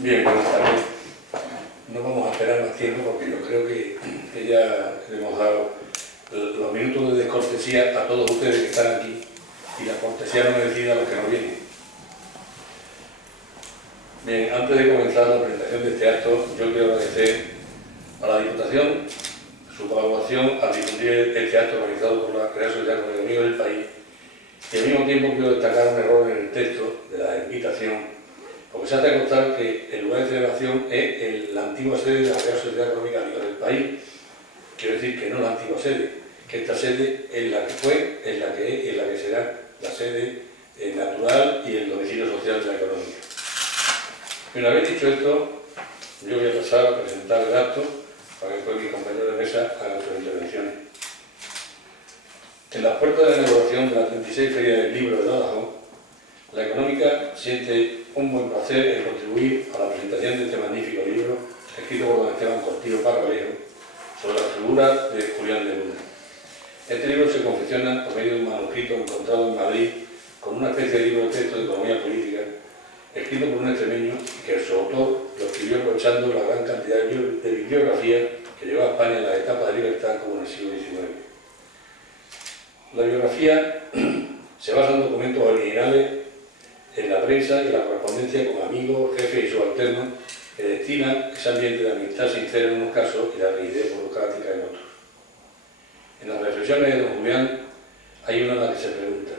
Bien, buenas tardes. No vamos a esperar más tiempo porque yo creo que ya le hemos dado los minutos de descortesía a todos ustedes que están aquí y la cortesía no merecida a los que no vienen. Bien, antes de comenzar la presentación de este acto, yo quiero agradecer a la Diputación su colaboración al difundir este acto organizado por la Real Sociedad con el Amigo del País, y al mismo tiempo quiero destacar un error en el texto de la invitación, porque se hace de constar que el lugar de celebración es la antigua sede de la Real Sociedad Económica Amiga del País. Quiero decir que no la antigua sede, que esta sede es la que fue, es la que es y es la que será la sede natural y el domicilio social de la económica. Y una vez dicho esto, yo voy a pasar a presentar el acto para que después mis compañeros de mesa hagan sus intervenciones. En las puertas de la inauguración de la 36 Feria del Libro de Badajoz, la económica siente un buen placer en contribuir a la presentación de este magnífico libro, escrito por don Esteban Cortijo Parralejo, sobre la figura de Julián de Luna. Este libro se confecciona por medio de un manuscrito encontrado en Madrid con una especie de libro de texto de economía política, escrito por un extremeño que su autor lo escribió aprovechando la gran cantidad de bibliografía que llevó a España en las etapas de libertad como en el siglo XIX. La biografía se basa en documentos originales en la prensa y en la correspondencia con amigos, jefes y subalternos que destinan ese ambiente de amistad sincera en unos casos y la rigidez burocrática en otros. En las reflexiones de don Julián hay una en la que se pregunta: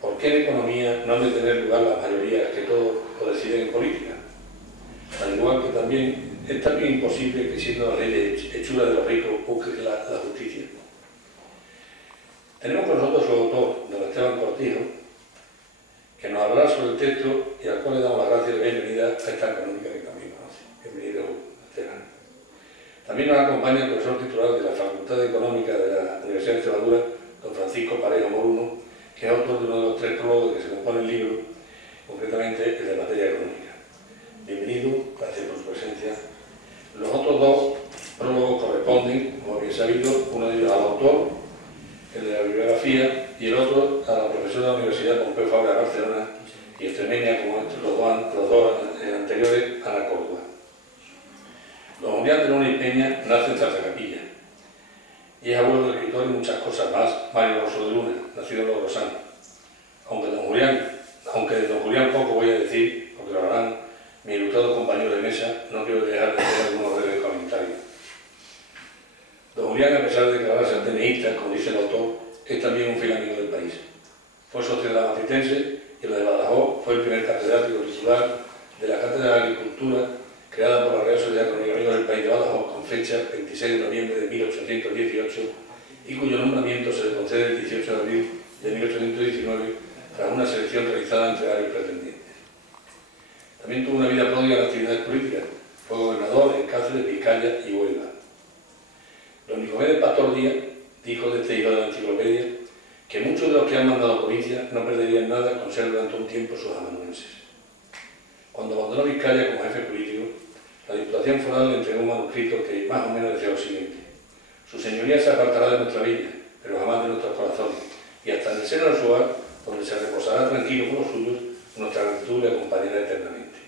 ¿por qué en economía no han de tener lugar las mayorías que todo lo deciden en política? Al igual que también es también imposible que siendo la ley de hechura de los ricos busque la justicia. Tenemos con nosotros su autor, don Esteban Cortijo, que nos hablará sobre el texto y al cual le damos las gracias y la bienvenida a esta económica que también conoce. Bienvenido, Esteban. También nos acompaña el profesor titular de la Facultad de Económica de la Universidad de Extremadura, don Francisco Parejo Moruno, que es autor de uno de los 3 prólogos que se compone el libro, concretamente el de materia económica. Bienvenido, gracias por su presencia. Los otros 2 prólogos corresponden, como bien sabido, uno de ellos al autor, el de la bibliografía, y el otro a la profesora de la Universidad Pompeu Fabra de Barcelona y extremeña, como los dos anteriores, Ana Córdoba. Don Julián de Luna y Peña nace en Salzacapilla y es abuelo del escritor y muchas cosas más, Mario Rosso de Luna, nacido en Logrosán. Aunque de don Julián poco voy a decir, porque lo harán mis ilustrados compañeros de mesa, no quiero dejar de hacer algunos breves comentarios. Don Julián, a pesar de declararse ateneísta, como dice el autor, es también un fiel amigo del país. Fue socio de la Matritense y la de Badajoz fue el primer catedrático titular de la Cátedra de Agricultura creada por la Real Sociedad con Amigos del País de Badajoz con fecha 26 de noviembre de 1818 y cuyo nombramiento se le concede el 18 de abril de 1819 tras una selección realizada entre varios pretendientes. También tuvo una vida pródiga en actividades políticas. Fue gobernador en Cáceres, Vizcaya y Huelva. Don Nicomedes Pastor Díaz dijo de este hijo de la enciclopedia que muchos de los que han mandado provincia no perderían nada con ser durante un tiempo sus amanuenses. Cuando abandonó Vizcaya como jefe político, la Diputación Foral le entregó un manuscrito que más o menos decía lo siguiente: su señoría se apartará de nuestra villa, pero jamás de nuestros corazones, y hasta en el seno de su hogar, donde se reposará tranquilo con los suyos, nuestra gratitud le acompañará eternamente.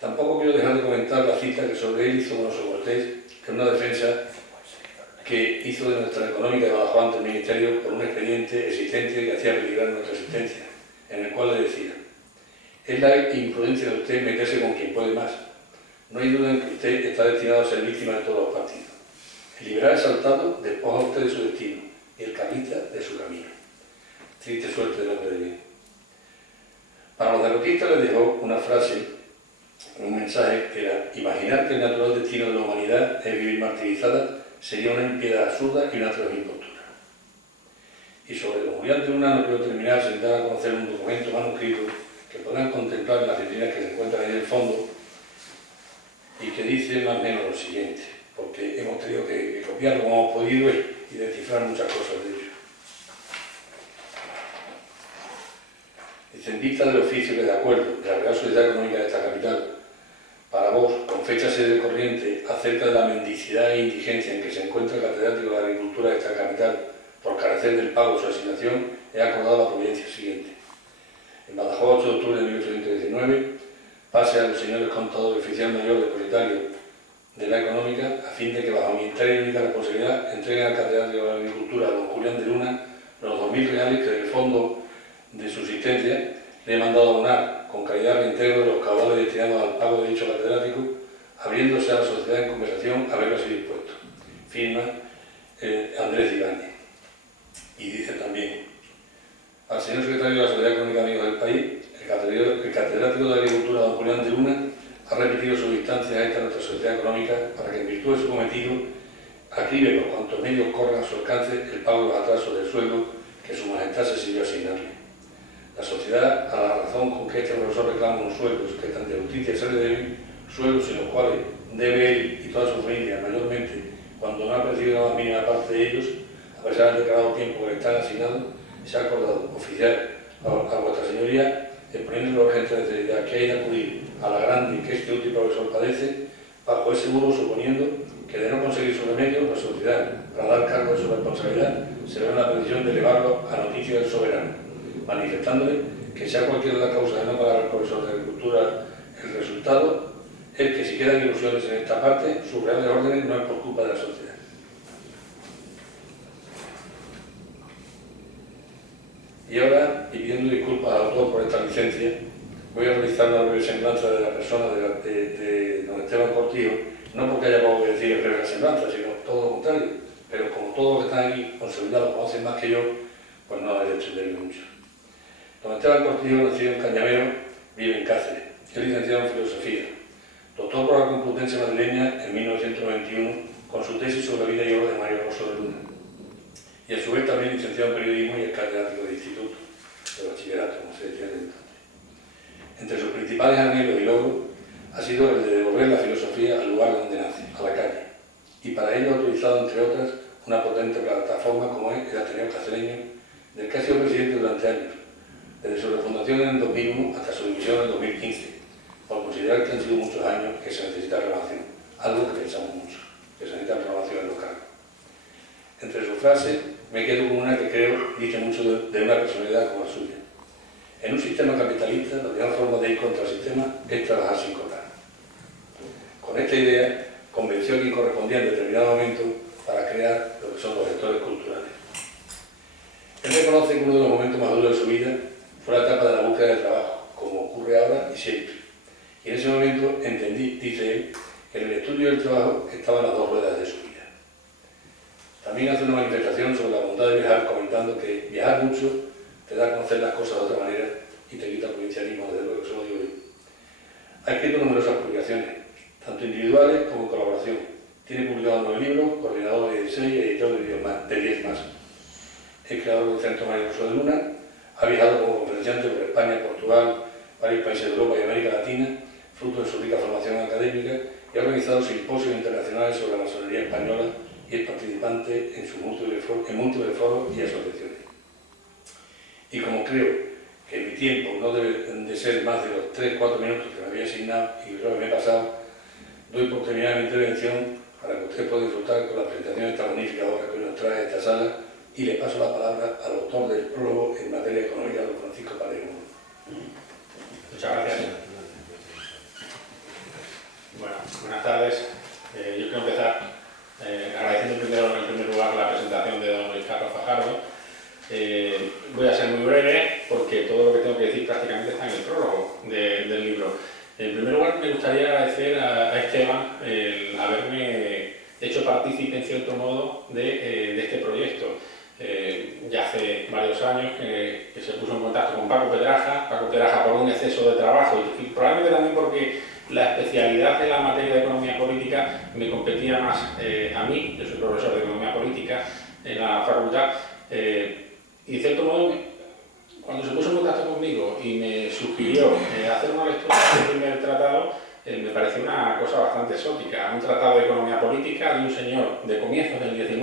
Tampoco quiero dejar de comentar la cita que sobre él hizo Donoso Cortés, que es una defensa que hizo de nuestra económica de Badajoz ante el Ministerio por un expediente existente que hacía peligrar nuestra existencia, en el cual le decía: es la imprudencia de usted meterse con quien puede más. No hay duda en que usted está destinado a ser víctima de todos los partidos. El liberal exaltado despoja a usted de su destino y el carlista de su camino. Triste suerte del hombre de bien. Para los derrotistas les dejó una frase, un mensaje que era: imaginar que el natural destino de la humanidad es vivir martirizada sería una impiedad absurda y una atroz impostura. Y sobre don Julián de Luna no quiero terminar sin dar a conocer un documento manuscrito que podrán contemplar en las vitrinas que se encuentran ahí en el fondo y que dice más o menos lo siguiente, porque hemos tenido que copiarlo como hemos podido y descifrar muchas cosas de ello. Dice: en vista del oficio que de acuerdo de la Real Sociedad Económica de esta capital, para vos, con fecha sede corriente, acerca de la mendicidad e indigencia en que se encuentra el catedrático de Agricultura de esta capital por carecer del pago de su asignación, he acordado la providencia siguiente. En Badajoz, 8 de octubre de 1819, pase a los señores contadores oficial mayor depositario de la económica, a fin de que bajo mi entera y única responsabilidad entreguen al catedrático de la Agricultura, don Julián de Luna, los 2.000 reales que del fondo de subsistencia le he mandado a donar con calidad de reintegro de los caudales destinados al pago de dicho catedrático, abriéndose a la sociedad en conversación a verlo así dispuesto. Firma Andrés Ibáñez. Y dice también: al señor secretario de la Sociedad Económica Amigos del País, el catedrático de Agricultura, don Julián de Luna, ha repetido su instancia a esta nuestra sociedad económica para que en virtud de su cometido acribe por cuantos medios corran a su alcance el pago de los atrasos del sueldo que su majestad se sirvió a asignarle. La sociedad, a la razón con que este profesor reclama unos sueldos que tan de justicia se le deben, sueldos en los cuales debe él y toda su familia, mayormente cuando no ha percibido la más mínima parte de ellos, a pesar del declarado tiempo que le están asignados, se ha acordado oficial a vuestra señoría, exponiendo la urgente necesidad que hay de acudir a la grande que este último profesor padece, bajo ese seguro suponiendo que de no conseguir su remedio, la sociedad, para dar cargo de su responsabilidad, se ve en la petición de elevarlo a noticia del soberano, manifestándole que sea cualquiera la causa de no pagar al profesor de Agricultura el resultado, es que si quedan ilusiones en esta parte, sus reales órdenes no es por culpa de la sociedad. Y ahora, y pidiendo disculpas al autor por esta licencia, voy a realizar una breve semblanza de la persona de don Esteban Cortijo, no porque haya poco que decir en breve semblanza, sino todo lo contrario, pero como todos los que están aquí consolidados conocen más que yo, pues no hay de extenderme mucho. Don Esteban Cortijo, nacido en Cañamero, vive en Cáceres, es licenciado en Filosofía, doctor por la Complutense madrileña en 1991 con su tesis sobre la vida y obra de Mario Alonso de Luna, y a su vez también licenciado en Periodismo y es catedrático de instituto, de bachillerato, como se decía entonces. Entre sus principales anhelos y logros ha sido el de devolver la filosofía al lugar donde nace, a la calle, y para ello ha utilizado, entre otras, una potente plataforma como es el Ateneo Cacereño, del que ha sido presidente durante años, desde su refundación en el 2001 hasta su dimisión en el 2015, por considerar que han sido muchos años que se necesita renovación, algo que pensamos mucho, que se necesita renovación local. Entre sus frases me quedo con una que creo dice mucho de una personalidad como la suya. En un sistema capitalista, la mejor forma de ir contra el sistema es trabajar sin cobrar. Con esta idea, convenció a quien correspondía en determinado momento para crear lo que son los gestores culturales. Él reconoce que uno de los momentos más duros de su vida fue la etapa de la búsqueda de trabajo, como ocurre ahora y siempre. Y en ese momento entendí, dice él, que en el estudio del trabajo estaban las dos ruedas de su vida. También hace una manifestación sobre la bondad de viajar, comentando que viajar mucho te da a conocer las cosas de otra manera y te quita el provincialismo, desde luego que eso lo digo yo. Ha escrito numerosas publicaciones, tanto individuales como en colaboración. Tiene publicado 9 libros, coordinador de 16 y editor de 10 más. Es creador del Centro Mario Alonso de Luna, ha viajado como conferenciante por España, Portugal, varios países de Europa y América Latina, fruto de su rica formación académica, y ha organizado simposios internacionales sobre la masonería española y es participante en múltiples foros y asociaciones. Y como creo que mi tiempo no debe de ser más de los 3-4 minutos que me había asignado y creo que me he pasado, doy por terminada mi intervención para que usted pueda disfrutar con la presentación de esta magnífica obra que nos trae a esta sala y le paso la palabra al autor del prólogo en materia económica, don Francisco Palermo. Muchas gracias. Bueno, buenas tardes. Yo quiero empezar agradeciendo en primer lugar la presentación de don Luis Carlos Fajardo. Voy a ser muy breve porque todo lo que tengo que decir prácticamente está en el prólogo del libro. En primer lugar, me gustaría agradecer a Esteban el haberme hecho partícipe en cierto modo de este proyecto. Ya hace varios años que se puso en contacto con Paco Pedraja por un exceso de trabajo y probablemente también porque la especialidad de la materia de economía política me competía más a mí. Yo soy profesor de economía política en la facultad y de cierto modo cuando se puso en contacto conmigo y me sugirió hacer una lectura del primer tratado, me pareció una cosa bastante exótica, un tratado de economía política de un señor de comienzos del XIX,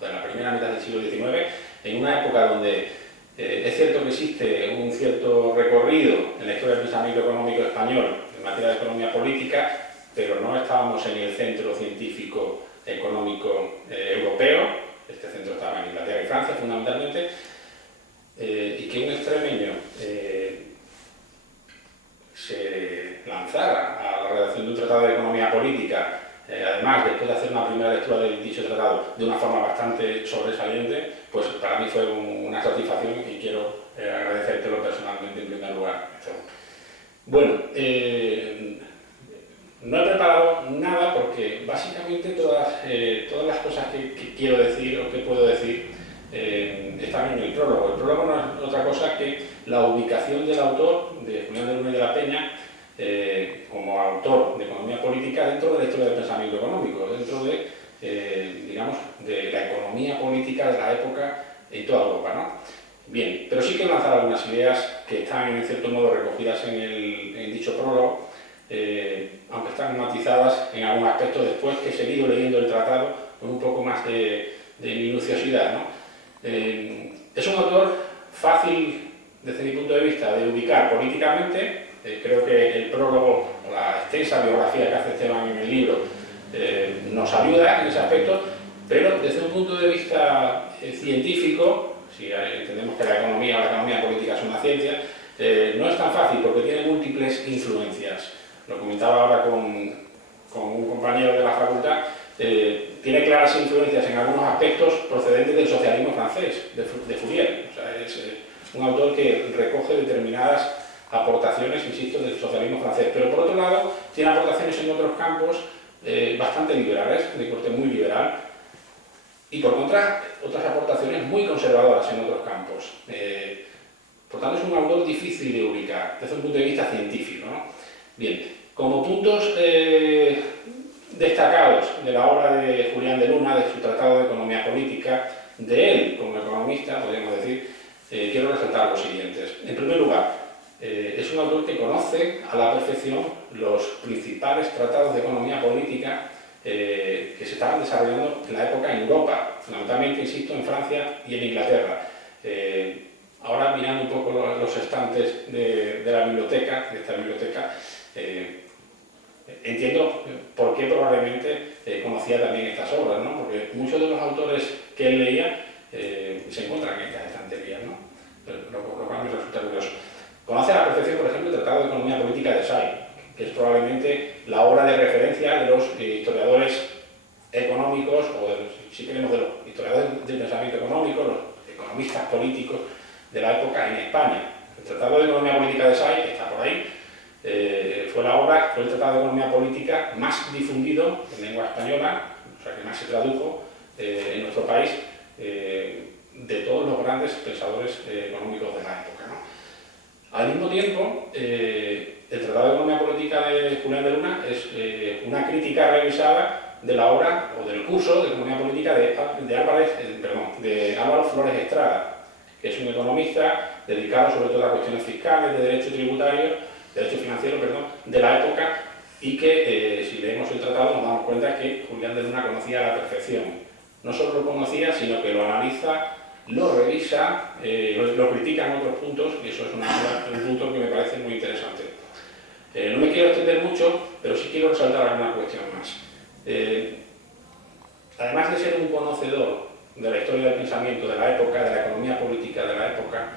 de la primera mitad del siglo XIX, en una época donde es cierto que existe un cierto recorrido en la historia del pensamiento económico español en materia de economía política, pero no estábamos en el centro científico económico europeo. Este centro estaba en Inglaterra y Francia fundamentalmente, y que un extremeño se un tratado de economía política, además, después de hacer una primera lectura de dicho tratado de una forma bastante sobresaliente, pues para mí fue una satisfacción y quiero agradecértelo personalmente en primer lugar. Bueno, no he preparado nada porque básicamente todas las cosas que quiero decir o que puedo decir están en el prólogo. El prólogo no es otra cosa que la ubicación del autor, de Julián de Luna y de la Peña, como autor de economía política dentro de la historia del pensamiento económico, dentro de, digamos, de la economía política de la época en toda Europa, ¿no? Bien, pero sí quiero lanzar algunas ideas que están en cierto modo recogidas en dicho prólogo, aunque están matizadas en algún aspecto después que he seguido leyendo el tratado con un poco más de minuciosidad, ¿no? Es un autor fácil, desde mi punto de vista, de ubicar políticamente. Creo que el prólogo, o la extensa biografía que hace Esteban en el libro, nos ayuda en ese aspecto, pero desde un punto de vista científico, si entendemos que la economía o la economía política es una ciencia, no es tan fácil porque tiene múltiples influencias. Lo comentaba ahora con un compañero de la facultad, tiene claras influencias en algunos aspectos procedentes del socialismo francés, de Fourier. O sea, es un autor que recoge determinadas aportaciones, insisto, del socialismo francés, pero por otro lado tiene aportaciones en otros campos bastante liberales, de corte muy liberal, y por contra otras aportaciones muy conservadoras en otros campos. Por tanto es un autor difícil de ubicar desde un punto de vista científico, ¿no? Bien, como puntos destacados de la obra de Julián de Luna, de su Tratado de Economía Política, de él como economista, podríamos decir, quiero resaltar los siguientes. En primer lugar, es un autor que conoce a la perfección los principales tratados de economía política que se estaban desarrollando en la época en Europa, fundamentalmente, insisto, en Francia y en Inglaterra. Ahora, mirando un poco los estantes de la biblioteca, de esta biblioteca, entiendo por qué probablemente conocía también estas obras, ¿no? Porque muchos de los autores que él leía se encuentran en estas estanterías, ¿no? Lo cual me resulta curioso. Conoce a la perfección, por ejemplo, el Tratado de Economía Política de Say, que es probablemente la obra de referencia de los historiadores económicos, o si queremos de los historiadores del pensamiento económico, los economistas políticos de la época en España. El Tratado de Economía Política de Say, que está por ahí, fue el Tratado de Economía Política más difundido en lengua española, o sea, que más se tradujo en nuestro país, de todos los grandes pensadores económicos de la época, ¿no? Al mismo tiempo, el Tratado de Economía Política de Julián de Luna es una crítica revisada de la obra o del curso de Economía Política de Álvaro Flores Estrada, que es un economista dedicado sobre todo a cuestiones fiscales, de derecho financiero, de la época, y que si leemos el tratado nos damos cuenta que Julián de Luna conocía a la perfección. No solo lo conocía, sino que lo analiza, lo revisa, lo critica en otros puntos, y eso es un punto que me parece muy interesante. No me quiero extender mucho, pero sí quiero resaltar alguna cuestión más. Además de ser un conocedor de la historia del pensamiento de la época, de la economía política de la época,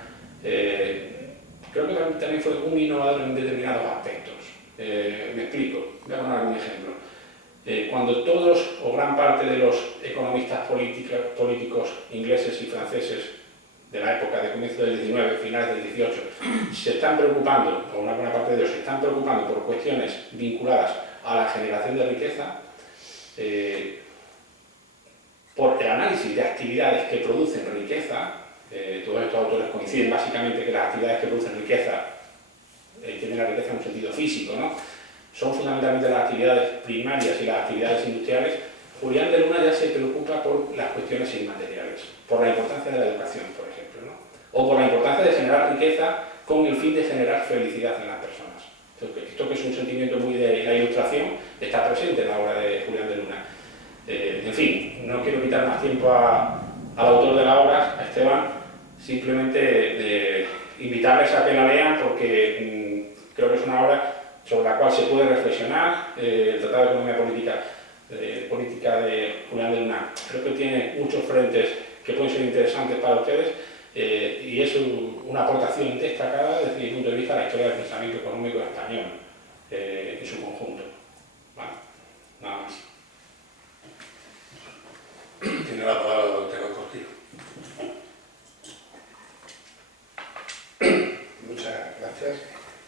creo que también fue un innovador en determinados aspectos. Me explico, voy a poner algún ejemplo. Cuando todos o gran parte de los economistas políticos ingleses y franceses de la época de comienzo del 19, finales del 18, se están preocupando, o una buena parte de ellos se están preocupando por cuestiones vinculadas a la generación de riqueza, por el análisis de actividades que producen riqueza, todos estos autores coinciden básicamente que las actividades que producen riqueza, tienen la riqueza en un sentido físico, ¿no? Son fundamentalmente las actividades primarias y las actividades industriales. Julián de Luna ya se preocupa por las cuestiones inmateriales, por la importancia de la educación, por ejemplo, ¿no? O por la importancia de generar riqueza con el fin de generar felicidad en las personas. Esto que es un sentimiento muy de la Ilustración está presente en la obra de Julián de Luna. En fin, no quiero quitar más tiempo al autor de la obra, a Esteban, simplemente invitarles a que la lean porque creo que es una obra sobre la cual se puede reflexionar. El Tratado de Economía Política de Julián de Luna creo que tiene muchos frentes que pueden ser interesantes para ustedes y es una aportación destacada desde mi punto de vista a la historia del pensamiento económico español en su conjunto. Nada más. Tiene la palabra don Telón Cortijo. Muchas gracias,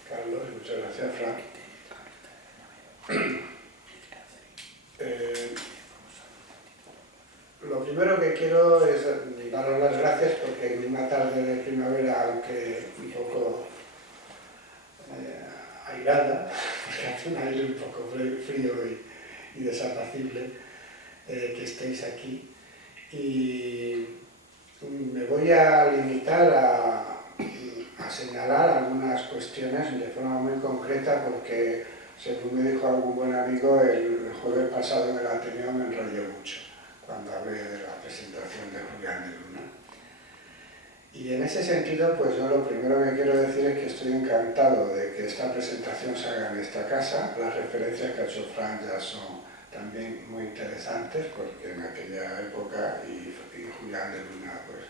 Carlos, y muchas gracias, Frank. Lo primero que quiero es daros las gracias porque en una tarde de primavera, aunque un poco airada, porque hace un aire un poco frío y desapacible, que estéis aquí. Y me voy a limitar a señalar algunas cuestiones de forma muy concreta porque, según me dijo algún buen amigo, el jueves pasado en el Ateneo me enrollé mucho cuando hablé de la presentación de Julián de Luna. Y en ese sentido, pues yo lo primero que quiero decir es que estoy encantado de que esta presentación se haga en esta casa. Las referencias que ha hecho Fran ya son también muy interesantes porque en aquella época y Julián de Luna pues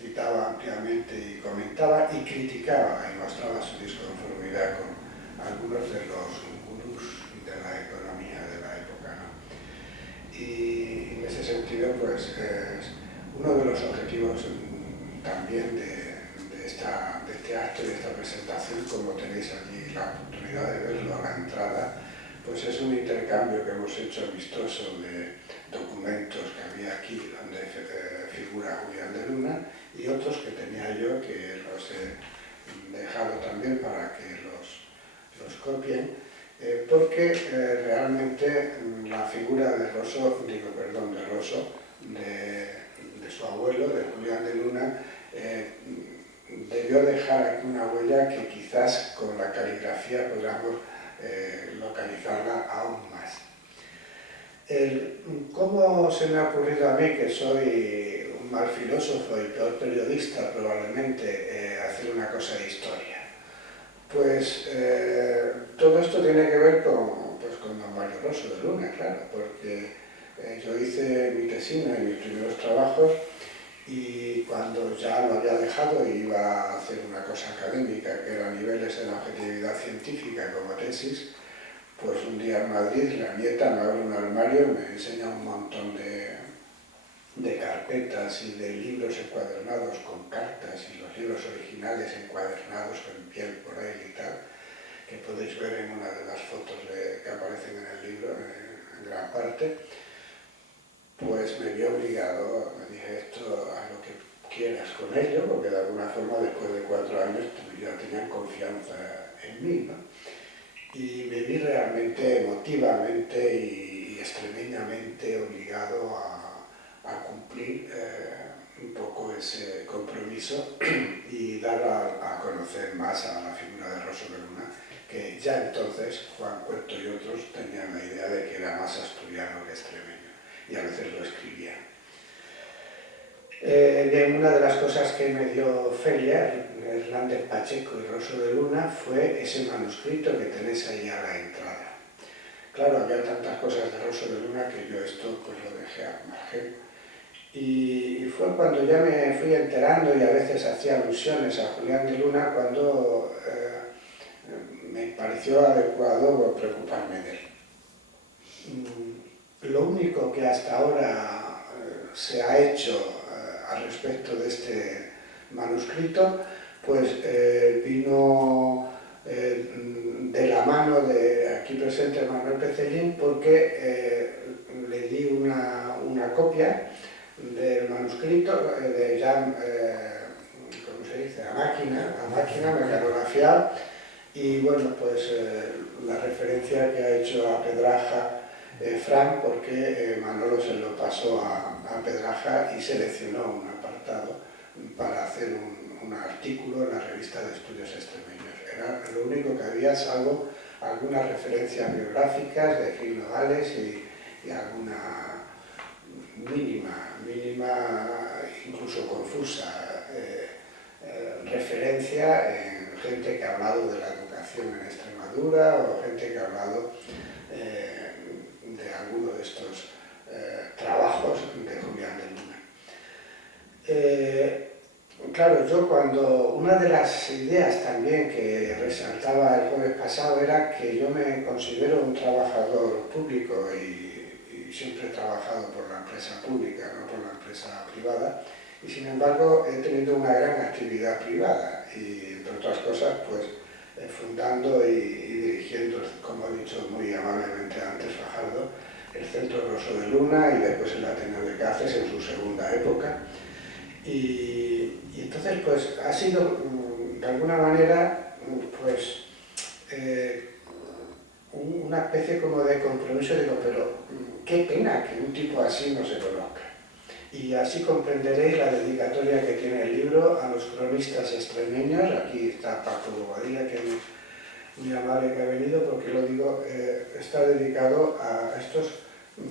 citaba ampliamente y comentaba y criticaba y mostraba su disconformidad con algunos de los gurús de la economía de la época, ¿no? Y en ese sentido, pues es uno de los objetivos también de este acto y de esta presentación, como tenéis allí la oportunidad de verlo a la entrada, pues es un intercambio que hemos hecho vistoso de documentos que había aquí donde figura Julián de Luna y otros que tenía yo que los he dejado también para que los copien, porque realmente la figura de Rosso, de su abuelo, de Julián de Luna, debió dejar aquí una huella que quizás con la caligrafía podamos localizarla aún más. ¿Cómo se me ha ocurrido a mí, que soy un mal filósofo y peor periodista probablemente, hacer una cosa de historia? Pues todo esto tiene que ver con don Mario Rosso de Luna, claro, porque yo hice mi tesina en mis primeros trabajos y cuando ya lo había dejado y iba a hacer una cosa académica que era niveles de la objetividad científica como tesis, pues un día en Madrid la nieta me abre un armario, me enseña un montón de carpetas y de libros encuadernados con cartas y los libros originales encuadernados con piel por él y tal, que podéis ver en una de las fotos que aparecen en el libro en gran parte. Pues me vi obligado, me dije esto, haz lo que quieras con ello, porque de alguna forma después de 4 años ya tenían confianza en mí, ¿no? Y me vi realmente emotivamente y extremadamente obligado a cumplir un poco ese compromiso y dar a conocer más a la figura de Rosso de Luna, que ya entonces Juan Cuerto y otros tenían la idea de que era más asturiano que extremeño, y a veces lo escribía. Bien, una de las cosas que me dio feria, Hernández Pacheco y Rosso de Luna, fue ese manuscrito que tenéis ahí a la entrada. Claro, había tantas cosas de Rosso de Luna que yo esto pues lo dejé al margen. Y fue cuando ya me fui enterando, y a veces hacía alusiones a Julián de Luna, cuando me pareció adecuado preocuparme de él. Lo único que hasta ahora se ha hecho al respecto de este manuscrito, pues vino de la mano de aquí presente Manuel Pecellín, porque le di una copia del manuscrito de Jan, ¿cómo se dice?, a máquina mecanografiado, y bueno, pues la referencia que ha hecho a Pedraja Fran, porque Manolo se lo pasó a Pedraja y seleccionó un apartado para hacer un artículo en la revista de Estudios Extremeños. Era lo único que había, salvo algunas referencias biográficas de Gil Nogales y alguna mínima, incluso confusa, referencia en gente que ha hablado de la educación en Extremadura o gente que ha hablado de alguno de estos trabajos de Julián de Luna. claro, yo cuando una de las ideas también que resaltaba el jueves pasado era que yo me considero un trabajador público y siempre he trabajado por la empresa pública, no por la empresa privada, y sin embargo he tenido una gran actividad privada y entre otras cosas pues fundando y dirigiendo, como he dicho muy amablemente antes Fajardo, el Centro Rosso de Luna y después el Ateneo de Cáceres en su segunda época. Y entonces pues ha sido de alguna manera pues una especie como de compromiso, digo, pero qué pena que un tipo así no se conozca. Y así comprenderéis la dedicatoria que tiene el libro a los cronistas extremeños. Aquí está Paco Bobadilla, que es muy amable que ha venido, porque lo digo, está dedicado a estos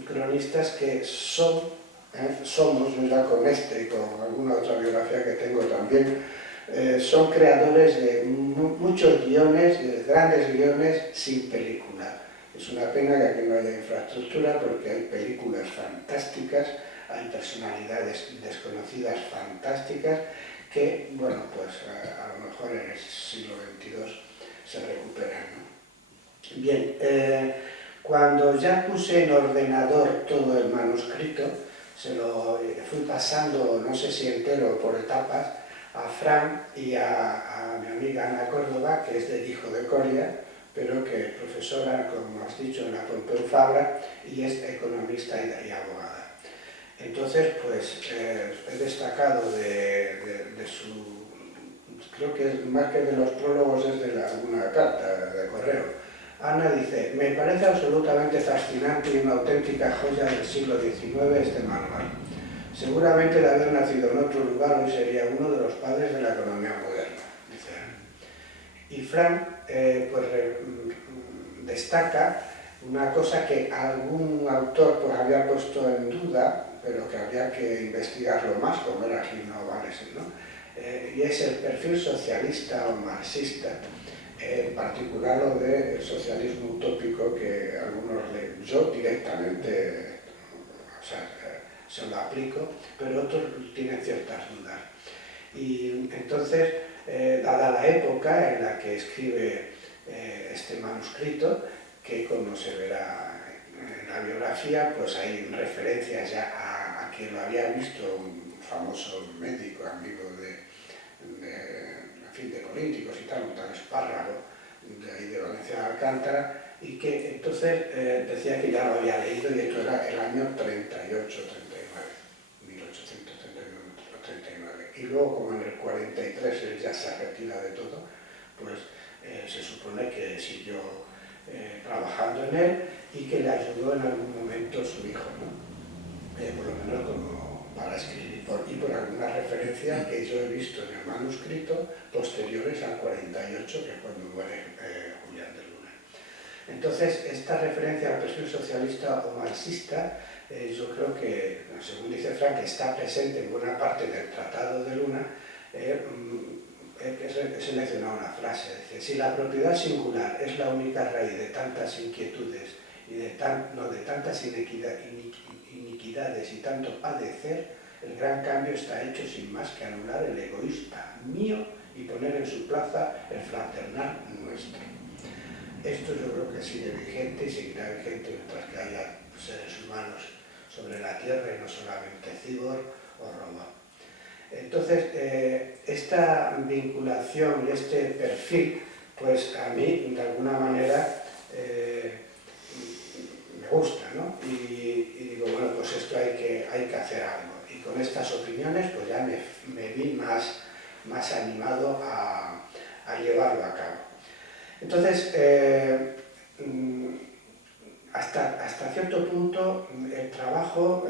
cronistas que somos, ya con este y con alguna otra biografía que tengo también, son creadores de muchos guiones, de grandes guiones sin película. Es una pena que aquí no haya infraestructura porque hay películas fantásticas, hay personalidades desconocidas fantásticas que, bueno, pues a lo mejor en el siglo XXII se recuperan, ¿no? Bien, cuando ya puse en ordenador todo el manuscrito, se lo fui pasando, no sé si entero por etapas, a Fran y a mi amiga Ana Córdoba, que es del Hijo de Coria, pero que es profesora, como has dicho, en la Pompeu Fabra y es economista y abogada. Entonces, pues he destacado de su, creo que es más que de los prólogos, es de alguna carta de correo. Ana dice, me parece absolutamente fascinante y una auténtica joya del siglo XIX este manual. Seguramente de haber nacido en otro lugar hoy sería uno de los padres de la economía moderna, dice Ana. Y Frank pues, destaca una cosa que algún autor pues, había puesto en duda, pero que había que investigarlo más, como era Gino Vanesen, ¿no? Y es el perfil socialista o marxista, en particular lo del socialismo utópico que algunos yo directamente, o sea, se lo aplico, pero otros tienen ciertas dudas. Y entonces, dada la época en la que escribe este manuscrito, que como se verá en la biografía, pues hay referencias ya a quien lo había visto, un famoso médico, amigo de políticos y tal, un tal Espárrago, de ahí de Valencia de Alcántara, y que entonces decía que ya lo había leído y esto era el año 1839. Y luego, como en el 43 él ya se retira de todo, pues se supone que siguió trabajando en él y que le ayudó en algún momento su hijo, ¿no? Por lo menos como para escribir, y por alguna referencia que yo he visto en el manuscrito posteriores al 48, que es cuando muere Julián de Luna. Entonces, esta referencia al perfil socialista o marxista, yo creo que, según dice Frank, está presente en buena parte del Tratado de Luna. He seleccionado una frase, dice, si la propiedad singular es la única raíz de tantas inquietudes y de tantas iniquidades y tanto padecer, el gran cambio está hecho sin más que anular el egoísta mío y poner en su plaza el fraternal nuestro. Esto yo creo que sigue vigente y seguirá vigente mientras que haya seres humanos sobre la Tierra y no solamente cibor o robot. Entonces, esta vinculación y este perfil, pues a mí, de alguna manera, me gusta, ¿no? Y digo, bueno, pues esto hay que hacer algo. Y con estas opiniones, pues ya me vi más animado a llevarlo a cabo. Entonces, hasta cierto punto el trabajo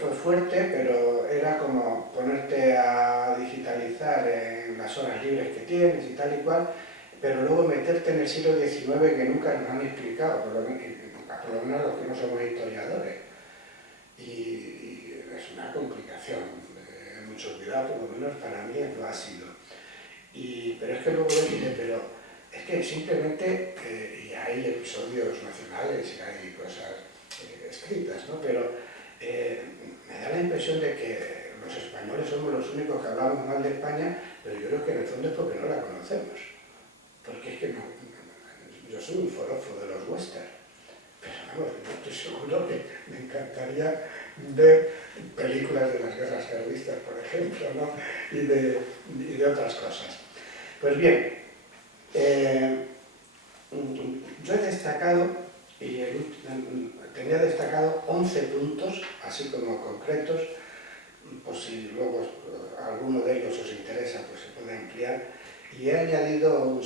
fue fuerte, pero era como ponerte a digitalizar en las horas libres que tienes y tal y cual, pero luego meterte en el siglo XIX que nunca nos han explicado, por lo menos los que no somos historiadores. Y es una complicación, mucho cuidado, por lo menos para mí lo ha sido. Pero es que luego dije, pero es que simplemente, y hay episodios nacionales y hay cosas escritas, ¿no? Pero me da la impresión de que los españoles somos los únicos que hablamos mal de España, pero yo creo que en el fondo es porque no la conocemos. Porque es que yo soy un forofo de los westerns, pero vamos, yo estoy seguro que me encantaría ver películas de las guerras carlistas, por ejemplo, ¿no? y de otras cosas. Pues bien, yo he destacado, tenía destacado 11 puntos, así como concretos, pues si luego alguno de ellos os interesa, pues se puede ampliar, y he añadido un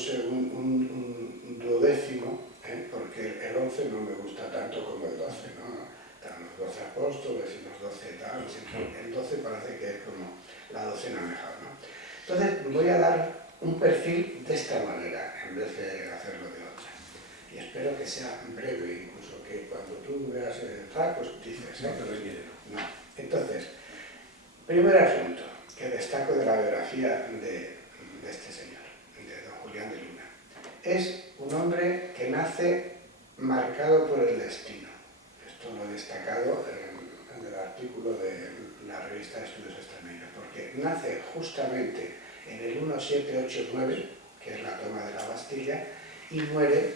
duodécimo, porque el 11 no me gusta tanto como el 12, ¿no? Están los 12 apóstoles y los 12 tal, el 12 parece que es como la docena mejor, ¿no? Entonces voy a dar un perfil de esta manera, en vez de hacerlo de otra. Y espero que sea breve, incluso que cuando tú veas el track, pues dices, No te requiere. No. Entonces, primer asunto que destaco de la biografía de este señor, de don Julián de Luna. Es un hombre que nace marcado por el destino. Esto lo he destacado en el artículo de la revista de Estudios Extremeños, porque nace justamente en el 1789, que es la toma de la Bastilla, y muere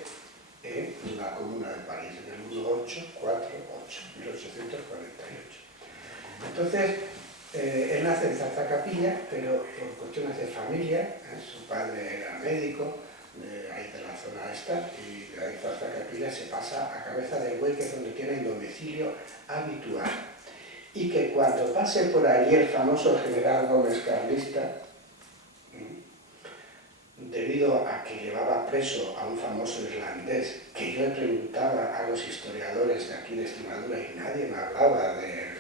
en la Comuna de París, en el 1848, 1848. Entonces, él nace en Zarzacapilla, pero por cuestiones de familia, su padre era médico, ahí de la zona esta, y de ahí Zarzacapilla se pasa a Cabeza del Buey, que es donde tiene el domicilio habitual. Y que cuando pase por allí el famoso general Gómez Carlista, debido a que llevaba preso a un famoso irlandés, que yo preguntaba a los historiadores de aquí de Extremadura y nadie me hablaba de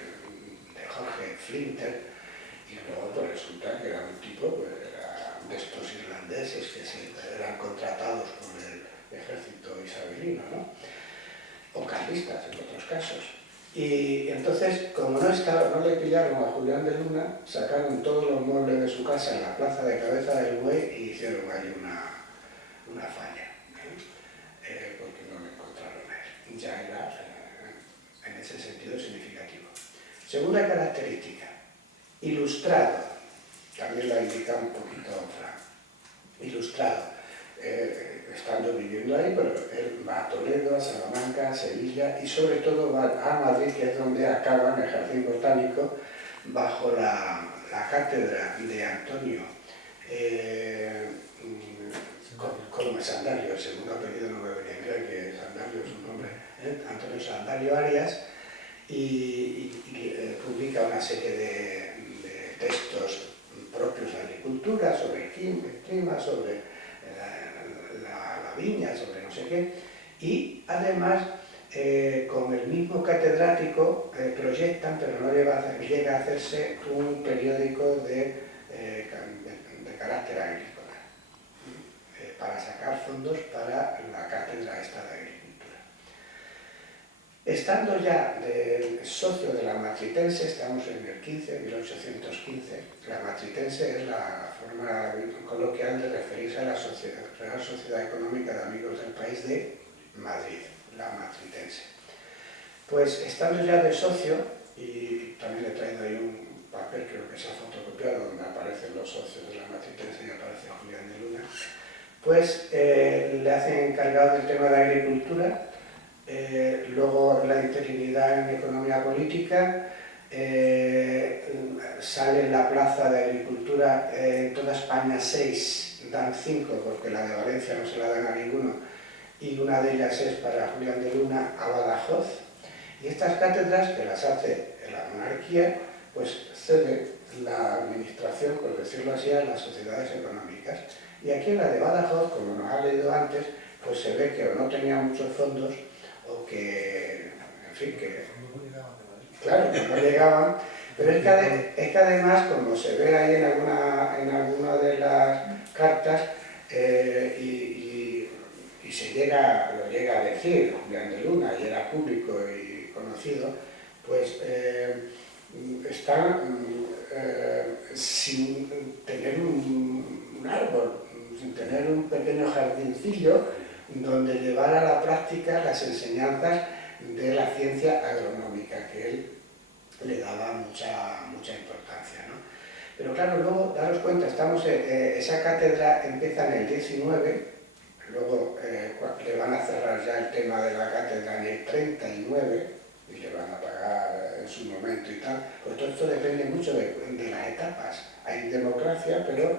Jorge Flinter, y luego pues resulta que era un tipo era de estos irlandeses que eran contratados por el ejército isabelino, ¿no? O carlistas en otros casos. Y entonces, como no le pillaron a Julián de Luna, sacaron todos los muebles de su casa en la plaza de Cabeza del Buey y hicieron ahí una falla, porque no lo encontraron a él. Ya era, en ese sentido, significativo. Segunda característica, ilustrado, también la indica un poquito otra. Ilustrado, estando viviendo ahí, pero él va a Toledo, a Salamanca, a Sevilla y sobre todo va a Madrid, que es donde acaba en el Jardín Botánico, bajo la cátedra de Antonio como Sandalio, el segundo apellido no me venía a creer que Sandalio es un nombre, Antonio Sandalio Arias, y publica una serie de textos propios de agricultura, sobre el clima, sobre la viña, sobre no sé qué, y además con el mismo catedrático proyectan, pero no llega a hacerse un periódico de carácter agrícola, para sacar fondos para la cátedra esta de agricultura. Estando ya de socio de la Matritense, estamos en el 1815, la Matritense es la forma coloquial de referirse a la Real Sociedad Económica de Amigos del País de Madrid, la Matritense. Pues estando ya de socio, y también he traído ahí un papel, creo que se ha fotocopiado, donde aparecen los socios de la Matritense y aparece Julián de Luna, pues le hacen encargado del tema de agricultura. Luego la interinidad en economía política, sale en la plaza de agricultura en toda España 6, dan 5 porque la de Valencia no se la dan a ninguno, y una de ellas es para Julián de Luna a Badajoz, y estas cátedras que las hace en la monarquía, pues cede la administración, por decirlo así, a las sociedades económicas, y aquí en la de Badajoz, como nos ha leído antes, pues se ve que o no tenía muchos fondos o que, en fin, que claro, que no llegaban, pero es que además, como se ve ahí en alguna de las cartas, y lo llega a decir Julián de Luna, y era público y conocido, pues están sin tener un árbol, sin tener un pequeño jardincillo donde llevar a la práctica las enseñanzas de la ciencia agronómica que él le daba mucha importancia, ¿no? Pero claro, luego, daros cuenta, esa cátedra empieza en el 19, luego le van a cerrar ya el tema de la cátedra en el 39 y le van a pagar en su momento y tal. Pues todo esto depende mucho de las etapas. Hay democracia, pero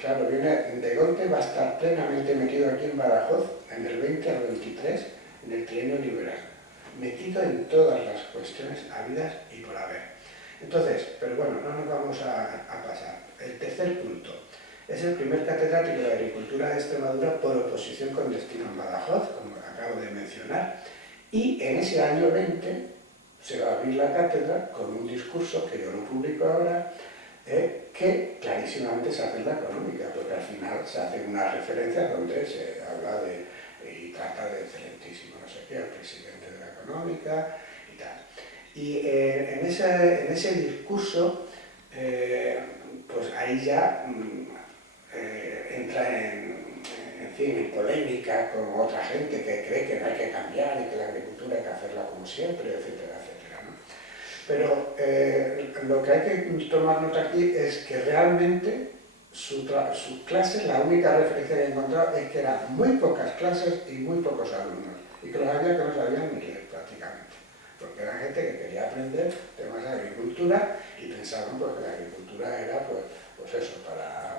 claro, de golpe va a estar plenamente metido aquí en Badajoz en el 20 al 23, en el trienio liberal, metido en todas las cuestiones habidas y por haber. Entonces, pero bueno, no nos vamos a pasar. El tercer punto. Es el primer catedrático de Agricultura de Extremadura por oposición con destino en Badajoz, como acabo de mencionar, y en ese año 20 se va a abrir la cátedra con un discurso que yo no publico ahora, que clarísimamente se hace en la económica, porque al final se hacen unas referencias donde se habla y trata de excelentísimo, no sé qué, al presidente de la económica y tal. Y en ese discurso, pues ahí ya entra en polémica con otra gente que cree que no hay que cambiar y que la agricultura hay que hacerla como siempre, etcétera, etcétera, ¿no? Pero lo que hay que tomar nota aquí es que realmente su clase, la única referencia que he encontrado es que eran muy pocas clases y muy pocos alumnos, y que los había que no sabían ni leer prácticamente, porque era gente que quería aprender temas de agricultura y pensaban pues, que la agricultura era pues eso, para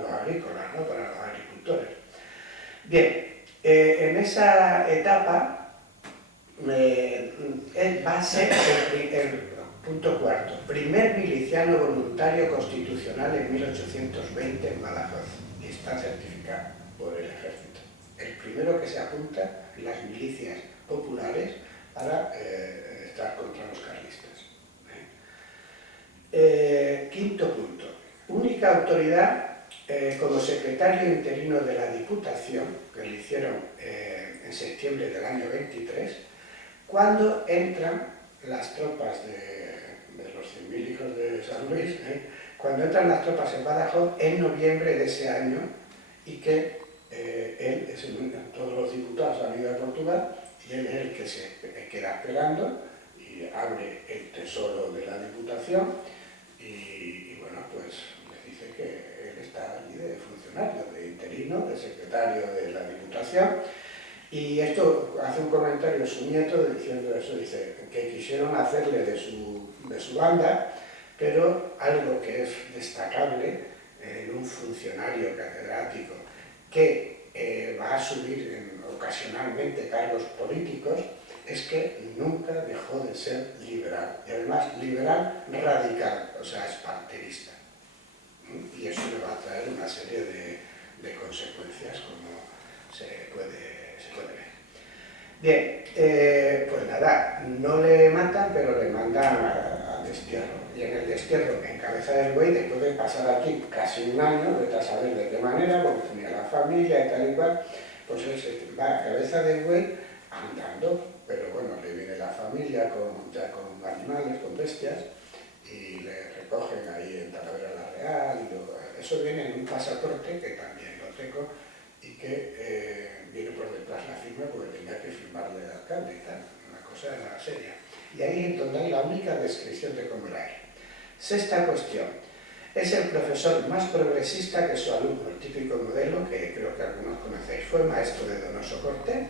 los agrícolas, ¿no? Para los agricultores. Bien, en esa etapa va a ser el punto cuarto, primer miliciano voluntario constitucional en 1820 en Badajoz, y está certificado por el ejército. El primero que se apunta en las milicias populares para estar contra los carlistas. Quinto punto, única autoridad como secretario interino de la Diputación, que lo hicieron en septiembre del año 23, cuando entran las tropas de los 100.000 hijos de San Luis, cuando entran las tropas en Badajoz en noviembre de ese año, y que él es todos los diputados han ido a Portugal, y él es el que se queda esperando y abre el tesoro de la Diputación y bueno, pues les dice que él está allí de funcionario, de interino, de secretario de la Diputación. Y esto hace un comentario su nieto diciendo eso, dice que quisieron hacerle de su banda, pero algo que es destacable en un funcionario catedrático que va a asumir ocasionalmente cargos políticos, es que nunca dejó de ser liberal, y además liberal radical, o sea, esparterista. Y eso le va a traer una serie de consecuencias, como se puede ver. Bien, pues nada, no le matan, pero le mandan al destierro. Y en el destierro, en Cabeza del Buey, después de pasar aquí casi un año, vete a saber de qué manera, porque tenía la familia y tal y cual, pues él va a Cabeza del Buey andando, pero bueno, le viene la familia ya con animales, con bestias, y le recogen ahí en Talavera la Real, y eso viene en un pasaporte que también lo tengo, y que viene por detrás la firma porque tenía que firmarle al alcalde y tal, una cosa era seria. Y ahí es donde hay la única descripción de cómo era él. Sexta cuestión, es el profesor más progresista que su alumno, el típico modelo que creo que algunos conocéis, fue maestro de Donoso Cortés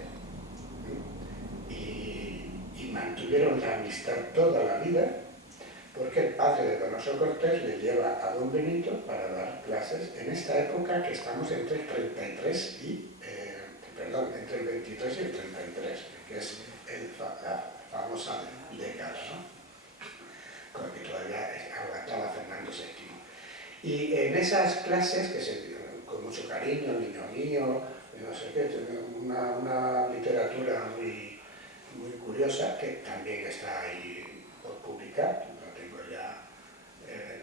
y mantuvieron la amistad toda la vida, porque el padre de Donoso Cortés le lleva a don Benito para dar clases en esta época que estamos entre el 33 entre el 23 y el 33, que es la famosa década, ¿no? Con la que todavía aguantaba Fernando VII. Y en esas clases, con mucho cariño, niño mío, no sé qué, una literatura muy curiosa, que también está ahí por publicar, lo tengo ya,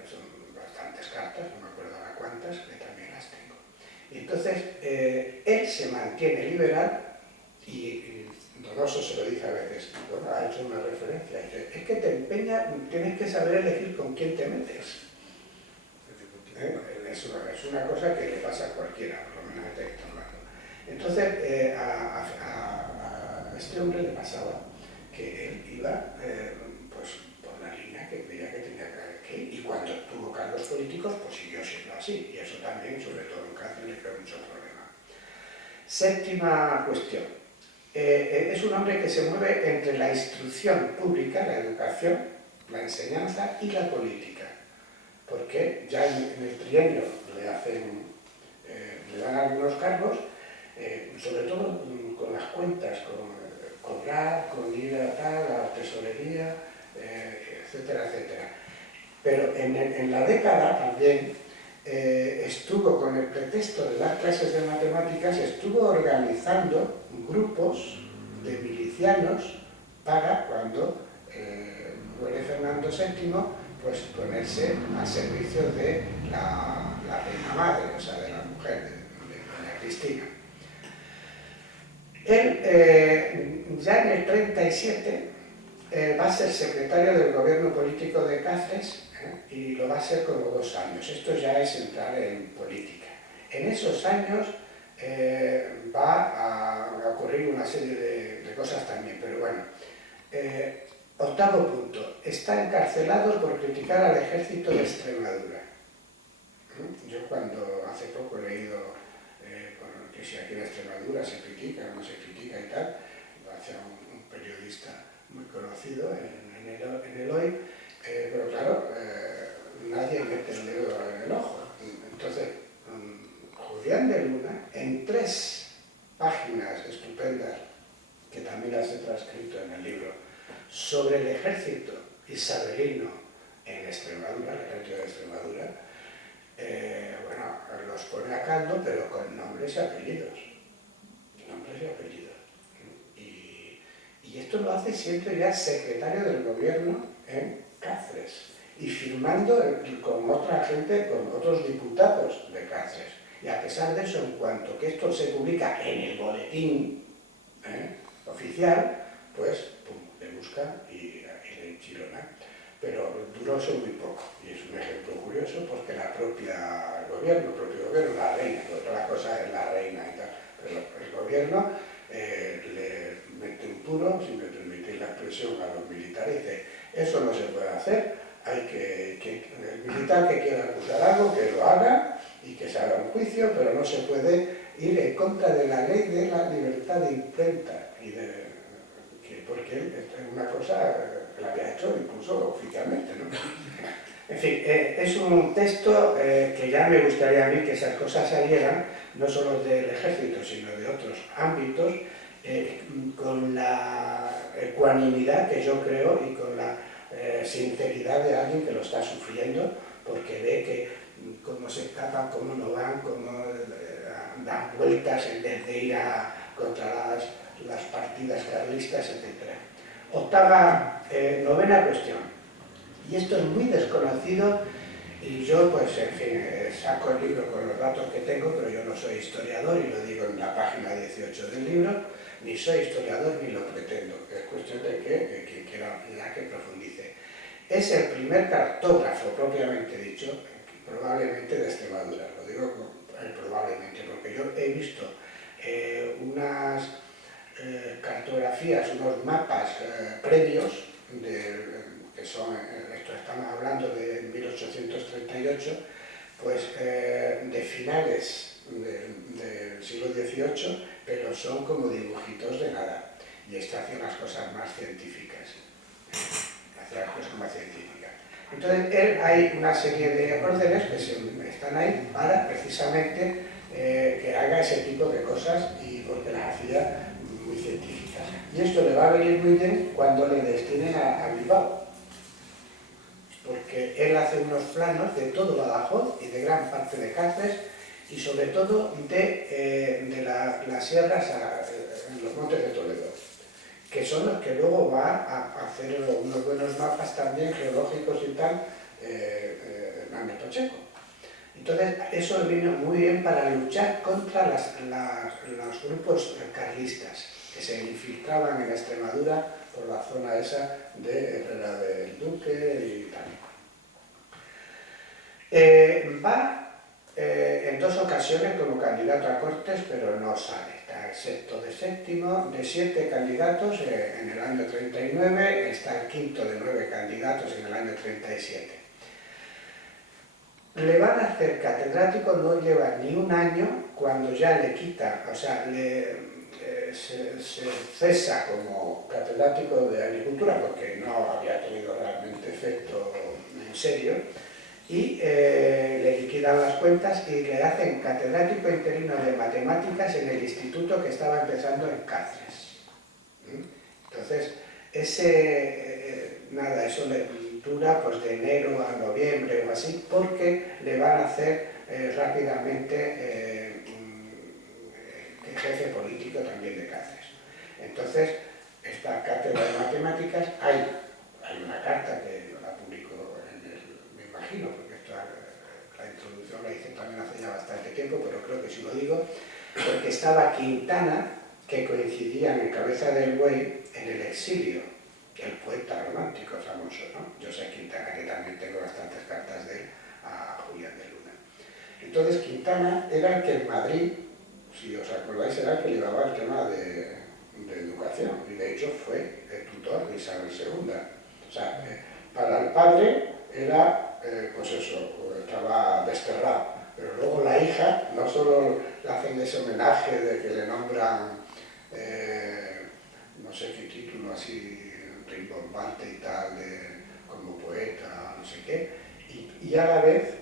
son bastantes cartas, no me acuerdo ahora cuántas, que también las tengo. Y entonces, él se mantiene liberal y Donoso se lo dice a veces, bueno, ha hecho una referencia, dice, es que te empeña, tienes que saber elegir con quién te metes. Es una cosa que le pasa a cualquiera, por lo menos este que está hablando. Entonces, a este hombre le pasaba que él iba, pues políticos, pues siguió siendo así, y eso también, sobre todo en Cáceres, le creó mucho problema. Séptima cuestión. Es un hombre que se mueve entre la instrucción pública, la educación, la enseñanza y la política, porque ya en el trienio le dan algunos cargos, sobre todo con las cuentas, con cobrar, con ir a la tesorería, etcétera, etcétera. Pero en la década también estuvo, con el pretexto de dar clases de matemáticas, estuvo organizando grupos de milicianos para, cuando muere Fernando VII, pues ponerse al servicio de la reina madre, o sea, de la mujer de doña Cristina. Él, ya en el 37, va a ser secretario del gobierno político de Cáceres, y lo va a ser como 2 años. Esto ya es entrar en política. En esos años va a ocurrir una serie de cosas también, pero bueno. Octavo punto. Está encarcelado por criticar al ejército de Extremadura. Yo cuando hace poco he leído que si aquí en Extremadura se critica o no se critica y tal, lo hace un periodista muy conocido en el Hoy, pero claro, nadie mete el dedo en el ojo. Entonces, Julián de Luna, en 3 páginas estupendas, que también las he transcrito en el libro, sobre el ejército isabelino en Extremadura, el ejército de Extremadura, bueno, los pone a caldo, pero con nombres y apellidos. Nombres y apellidos. Y esto lo hace siendo ya secretario del gobierno en Cáceres y firmando con otra gente, con otros diputados de Cáceres. Y a pesar de eso, en cuanto que esto se publica en el boletín oficial, pues pum, le buscan y le enchilonan. Pero duró eso muy poco, y es un ejemplo curioso porque el propio gobierno, la reina, porque otra cosa es la reina y tal, pero el gobierno le mete un puro, si me permitís la expresión, a los militares y dice: eso no se puede hacer, hay el militar que quiera acusar algo, que lo haga y que se haga un juicio, pero no se puede ir en contra de la ley de la libertad de imprenta, porque es una cosa que la había hecho incluso oficialmente, ¿no? En fin, es un texto que ya me gustaría a mí que esas cosas salieran, no solo del ejército, sino de otros ámbitos, con la ecuanimidad que yo creo y con la sinceridad de alguien que lo está sufriendo, porque ve que cómo se escapan, cómo no van, cómo dan vueltas en vez de ir contra las partidas carlistas, etc. Novena cuestión. Y esto es muy desconocido, y yo, pues, en fin, saco el libro con los datos que tengo, pero yo no soy historiador, y lo digo en la página 18 del libro, ni soy historiador ni lo pretendo. Es cuestión de que quien quiera ya que profundice. Es el primer cartógrafo, propiamente dicho, probablemente de Extremadura. Lo digo probablemente, porque yo he visto unas cartografías, unos mapas previos, que son, esto estamos hablando de 1838, pues de finales del siglo XVIII, pero son como dibujitos de nada. Y este hace unas cosas más científicas. Entonces, hay una serie de órdenes que están ahí para, precisamente, que haga ese tipo de cosas, y porque las hacía muy científicas. Y esto le va a venir muy bien cuando le destinen a Bilbao, porque él hace unos planos de todo Badajoz y de gran parte de Cáceres, y sobre todo de las sierras en los montes de Toledo, que son los que luego va a hacer unos buenos mapas también geológicos y tal, Hernández Pacheco. Entonces, eso vino muy bien para luchar contra los grupos carlistas que se infiltraban en Extremadura por la zona esa de Herrera del Duque y tal. Va en 2 ocasiones como candidato a Cortes, pero no sale. Está el sexto de séptimo, de 7 candidatos en el año 39, está el quinto de 9 candidatos en el año 37. le van a hacer catedrático, no lleva ni un año, cuando ya le quita, o sea, se cesa como catedrático de agricultura porque no había tenido realmente efecto en serio, y le liquidan las cuentas y le hacen catedrático interino de matemáticas en el instituto que estaba empezando en Cáceres. Entonces, nada, eso le dura pues, de enero a noviembre o así, porque le van a hacer rápidamente jefe político también de Cáceres. Entonces, esta cátedra de matemáticas, hay una carta que la publicó me imagino, porque la introducción la hice también hace ya bastante tiempo, pero creo que sí lo digo, porque estaba Quintana, que coincidían en Cabeza del Buey en el exilio, el poeta romántico famoso, ¿no? José Quintana, que también tengo bastantes cartas de él, a Julián de Luna. Entonces Quintana era el que en Madrid, si os acordáis, era el que llevaba el tema de educación, y de hecho fue el tutor de Isabel II. O sea, para el padre era, pues eso, estaba desterrado, pero luego la hija, no solo le hacen ese homenaje de que le nombran, no sé qué título así, rimbombante y tal, como poeta, no sé qué, y a la vez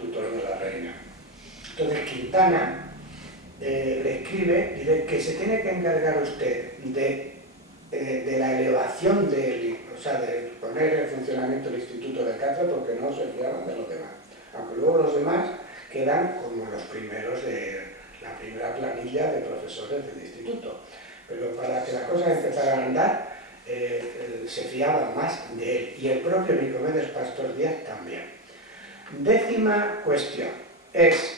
tutor de la reina. Entonces Quintana le escribe y dice que se tiene que encargar usted de la elevación o sea, de poner en funcionamiento el Instituto de Cáceres, porque no se fiaban de los demás. Aunque luego los demás quedan como los primeros de la primera planilla de profesores del instituto. Pero para que las cosas empezaran a andar, se fiaban más de él. Y el propio Nicomedes Pastor Díaz también. Décima cuestión. Es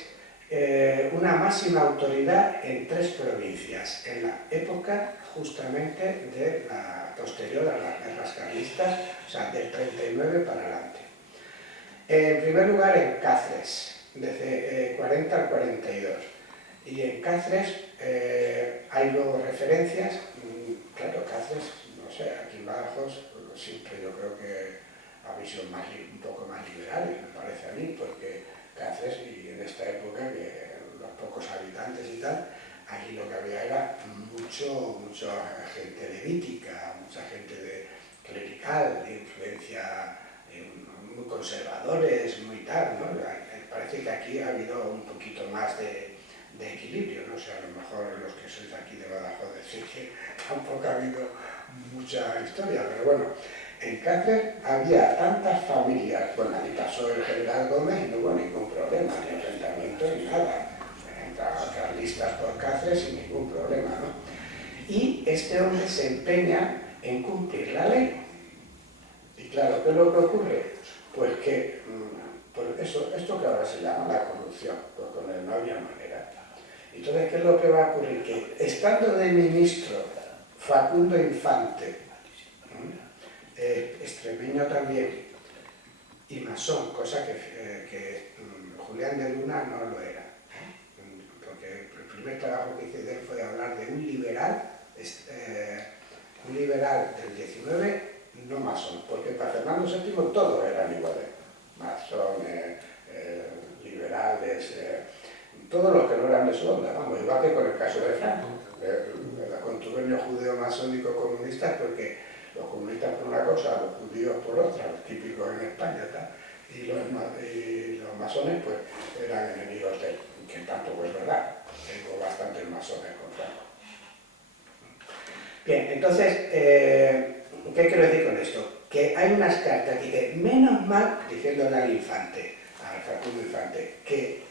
una máxima autoridad en 3 provincias, en la época justamente de la posterior a las guerras carlistas, o sea, del 39 para adelante. En primer lugar en Cáceres, desde 40 al 42. Y en Cáceres hay luego referencias, claro, Cáceres, no sé, aquí en Badajoz siempre yo creo que habéis sido un poco más liberales, me parece a mí, porque Cáceres, y en esta época, que los pocos habitantes y tal, allí lo que había era mucha gente levítica, mucha gente clerical, de influencia, muy conservadores, muy tal, ¿no? Parece que aquí ha habido un poquito más de equilibrio, ¿no? O sea, a lo mejor los que sois aquí de Badajoz decís que tampoco ha habido mucha historia, pero bueno, en Cáceres había tantas familias, bueno, ahí pasó el general Gómez y no hubo ningún problema, ni enfrentamiento ni nada. Entraban carlistas por Cáceres sin ningún problema, ¿no? Y este hombre se empeña en cumplir la ley. Y claro, ¿qué es lo que ocurre? Pues que, esto que ahora se llama la corrupción, pues con él no había manera. Entonces, ¿qué es lo que va a ocurrir? Que estando de ministro Facundo Infante, extremeño también, y masón, cosa que Julián de Luna no lo era, porque el primer trabajo que hice de él fue hablar de un liberal del 19, no masón, porque para Fernando VII todos eran iguales, masones, liberales, todos los que no eran de su onda, vamos, igual que con el caso de Franco, el contubernio judeo-masónico comunista, porque los comunistas por una cosa, los judíos por otra, los típicos en España, tal, y los masones pues eran enemigos de él, que tampoco es verdad, tengo bastantes masones con Franco. Bien, entonces, ¿qué quiero decir con esto? Que hay unas cartas que dicen, menos mal, diciéndole al infante, al Facundo Infante, que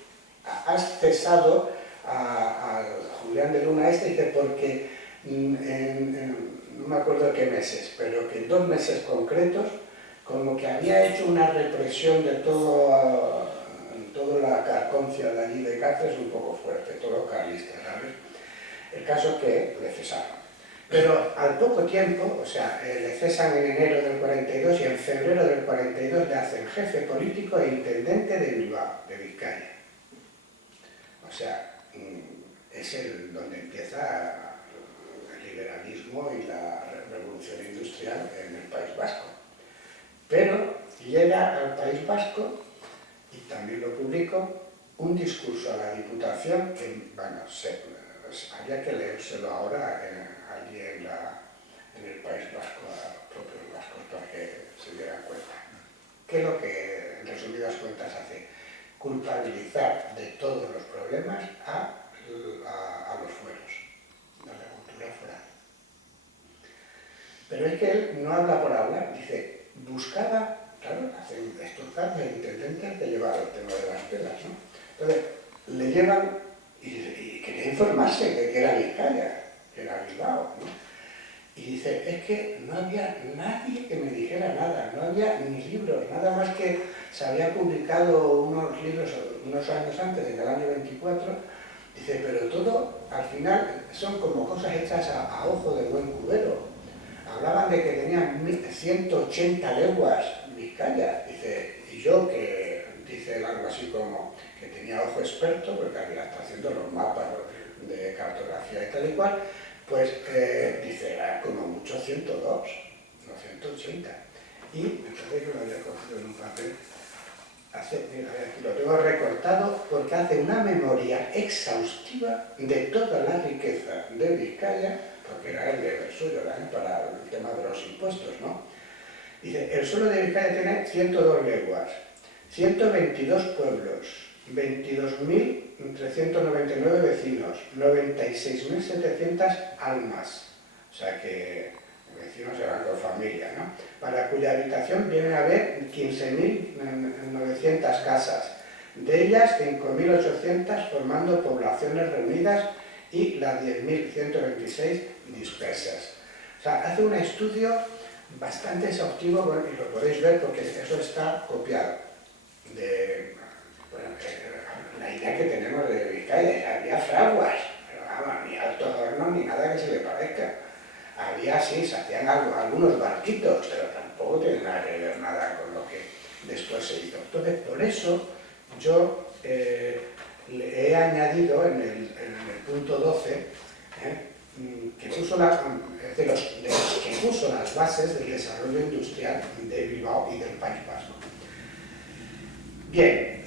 has cesado a Julián de Luna dice, porque no me acuerdo qué meses, pero que en 2 meses concretos, como que había hecho una represión de toda la carconcia de allí de Cáceres un poco fuerte, todos carlistas, ¿sabes? El caso es que le cesaron. Pero al poco tiempo, o sea, le cesan en enero del 42 y en febrero del 42 le hacen jefe político e intendente de Bilbao, de Vizcaya. O sea, es donde empieza el liberalismo y la revolución industrial en el País Vasco. Pero llega al País Vasco y también lo publico, un discurso a la Diputación que, bueno, habría que leérselo ahora allí en el País Vasco, a los propios vascos, para que se dieran cuenta. ¿Qué es lo que, en resumidas cuentas, hace? Culpabilizar de todos los problemas a los fueros, a la cultura foral. Pero es que él no habla por hablar, dice, buscaba, claro, hacen estos casos intendentes que llevar el tema de las pelas, ¿no? Entonces, le llevan y quería informarse que era Vizcaya, que era Bilbao, ¿no? Y dice, es que no había nadie que me dijera nada, no había ni libros, nada más que se había publicado unos libros unos años antes, en el año 24, dice, pero todo al final son como cosas hechas a ojo de buen cubero. Hablaban de que tenían 180 leguas Vizcaya, dice, y yo que, dice algo así como que tenía ojo experto, porque había estado haciendo los mapas de cartografía y tal y cual, pues dice, como mucho 102, no 180. Y entonces yo lo había cogido en un papel, mira, aquí lo tengo recortado, porque hace una memoria exhaustiva de toda la riqueza de Vizcaya, porque era el suyo, para el tema de los impuestos, ¿no? Dice, el suelo de Vizcaya tiene 102 leguas, 122 pueblos, 22.399 vecinos, 96.700 almas, o sea que vecinos eran dos familias, ¿no? Para cuya habitación viene a haber 15.900 casas, de ellas 5.800 formando poblaciones reunidas y las 10.126 dispersas. O sea, hace un estudio bastante exhaustivo, bueno, y lo podéis ver porque eso está copiado de, bueno, la idea que tenemos de Vizcaya. Había fraguas, pero vamos, ni altos hornos ni nada que se le parezca. Había, sí, se hacían algunos barquitos, pero tampoco tiene nada que ver nada con lo que después se hizo. Entonces, por eso yo le he añadido en el punto 12 que puso de los que puso las bases del desarrollo industrial de Bilbao y del País Vasco. Bien,